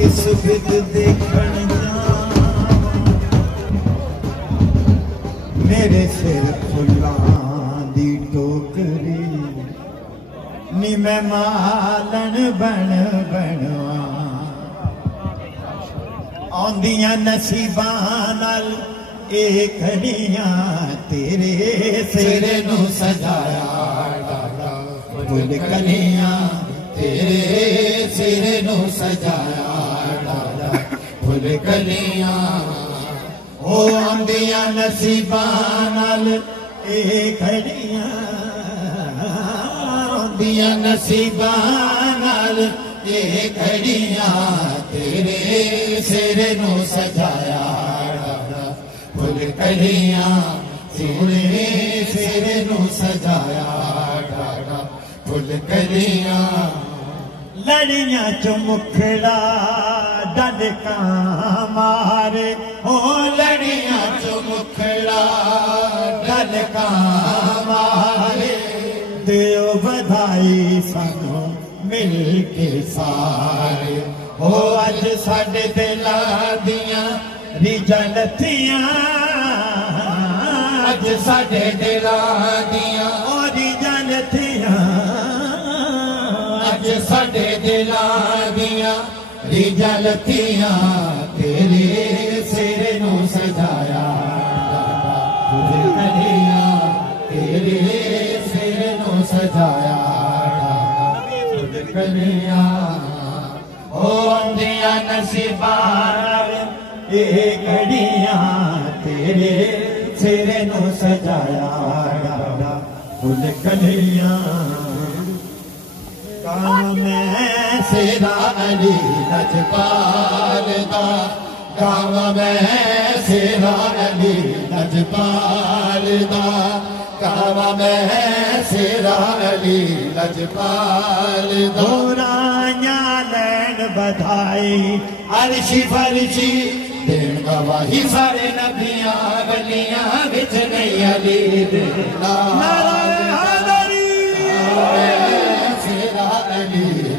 किस विद देखण मेरे सिर फुल्लां दी टोकरी नी मैं मालन बन बनवा आंदियां नसीबां नाल ए घड़ियां तेरे सिर नू सजाया डाला फुल कलियां तेरे सिर नू सजाया डाला फुल कलियां ओ आंदियां नसीबां नाल ए घड़ियां आंदियां नसीबां नाल ए घड़ियां तेरे सिर नू सजाया डाला फुल कलियां तेरे सिर नू सजाया डाला फुल कलियां लड़ियां चो मुखड़ा डलका मारे ओ लड़ियां चो मुखड़ा डलका मारे दियो बधाई सानू मिल के सारे ओ अज साडे दिलां दियां रीझां लथियां अज साडे दिलां दियां ओ रीझां लथियां अज साडे दिलां दियां रीझां लथियां तेरे सिर नू सजाया तुझे कलियां तेरे सिर नू सजाया तुझे कलियां ओ आंदियां नसीबां ए घड़ियां तेरे सिर नू सजाया फुल कलियां काम मैं सेरा अली लजपाल दा काम मैं सेरा अली लजपाल दा काम मैं सेरा अली लजपाल दा राया लैन बधाई अर्शी फर्शी देन गवाही सारे नबियां वलियां विच नहीं अली दे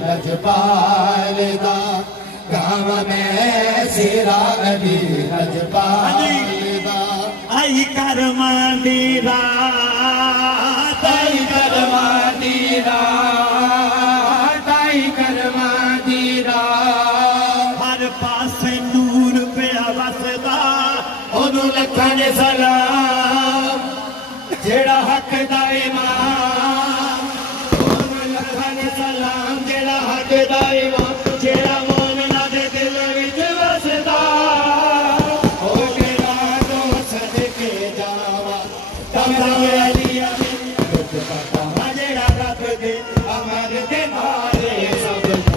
लजपाल दा काम मैं सेरा अली लजपाल दा आई करमां दी रात आई करमां दी रात आई करमां दी रात हर पासे नूर पिया वसदा ओनू लखां दे सलाम जेड़ा हक दा इमाम ओनू लखां दे सलाम जेड़ा हक दा इमाम जेड़ा मोमिना दे दिल विच वसदा ओ तेरा तो सदके जावा तमरा अलिया दुख पता जेड़ा रब दे अमर दे मारे सब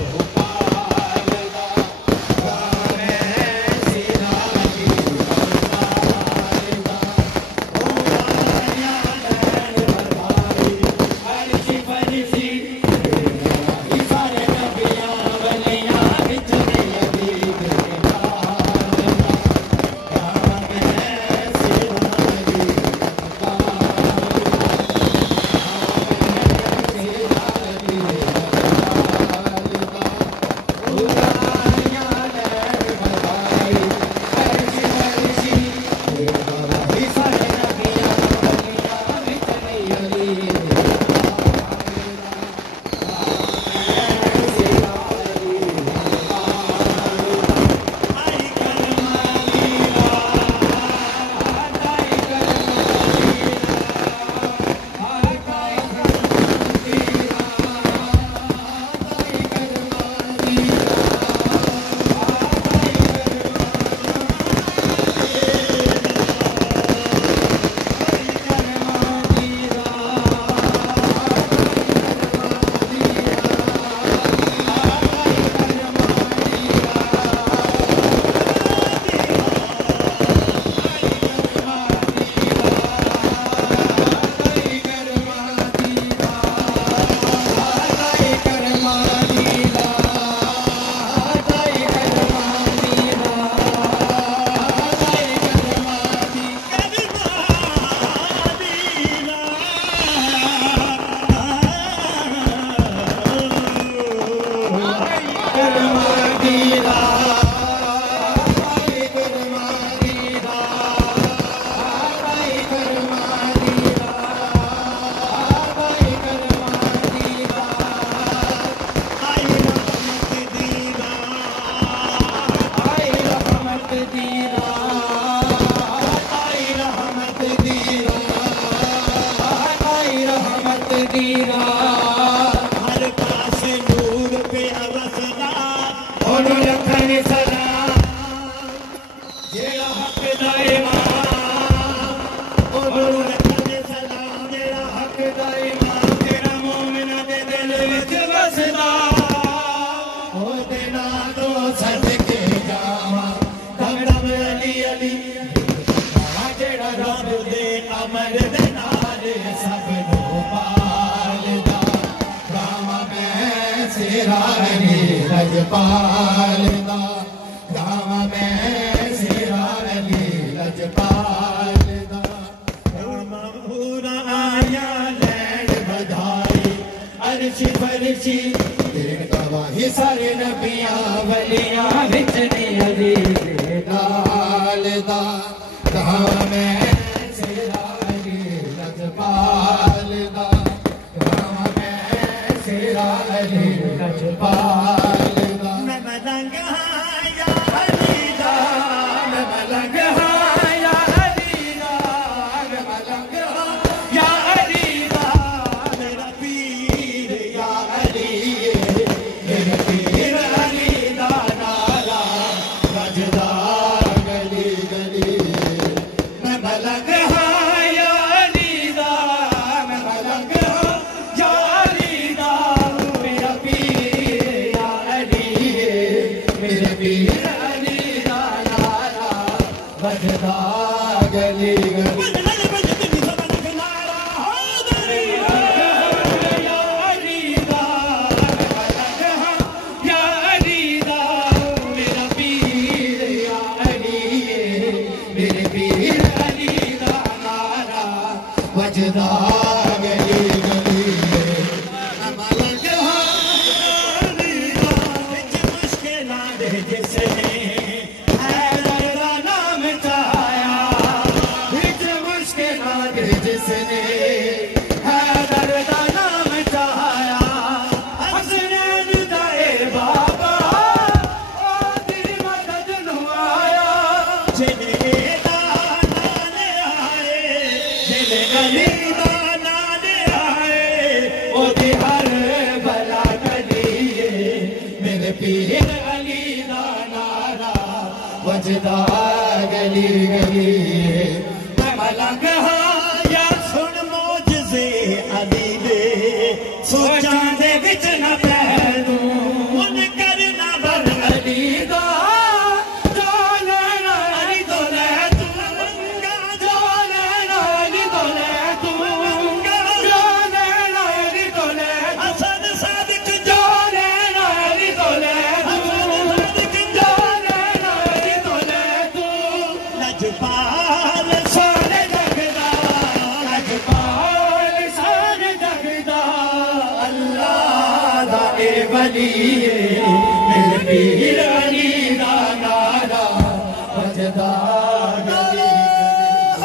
शेरा अली लजपाल दा गावा मैं शेरा अली लजपाल दा गावा पूरा आया लैंड बधाई अर्शी फरशी तेरे गवाही सारे नबियां वलियां विच ने अली दे नाल दा गावा मैं शेरा अली लजपाल दा गावा मैं शेरा अली लजपाल दा मैं मलंग हां या अली दा मैं मलंग हां या अली दा मैं मलंग हां या अली दा मेरा पीर या अली मेरा पीर अली दा नारा बजदा गली गली मैं मलंग हां या अली दा मैं मलंग हां या अली दा मेरा पीर या अली मेरे पीर अली दा नारा बजदा गली गली वजदा गली गली मलंग हाली दा विच मुश्किलां दे जिसने हैदर दा नाम चाया विच मुश्किलां दे जिसने हैदर दा नाम चाया हसनैन दा ए बाबा ओ तेरी मदद नू आया जिने अली दा नाम आए ओदी हर भला गली मेरे पीर अली दा नारा वजदा गली गली मैं मलंग हां या सुन मौजज़े अली दे सोचां दे विच ना पै तू उन करना बर अली दा लजपाल सारे जगदा लजपाल सारे जगदा अल्लाह दा ए वली मेरे पीर अली दा नारा वजदा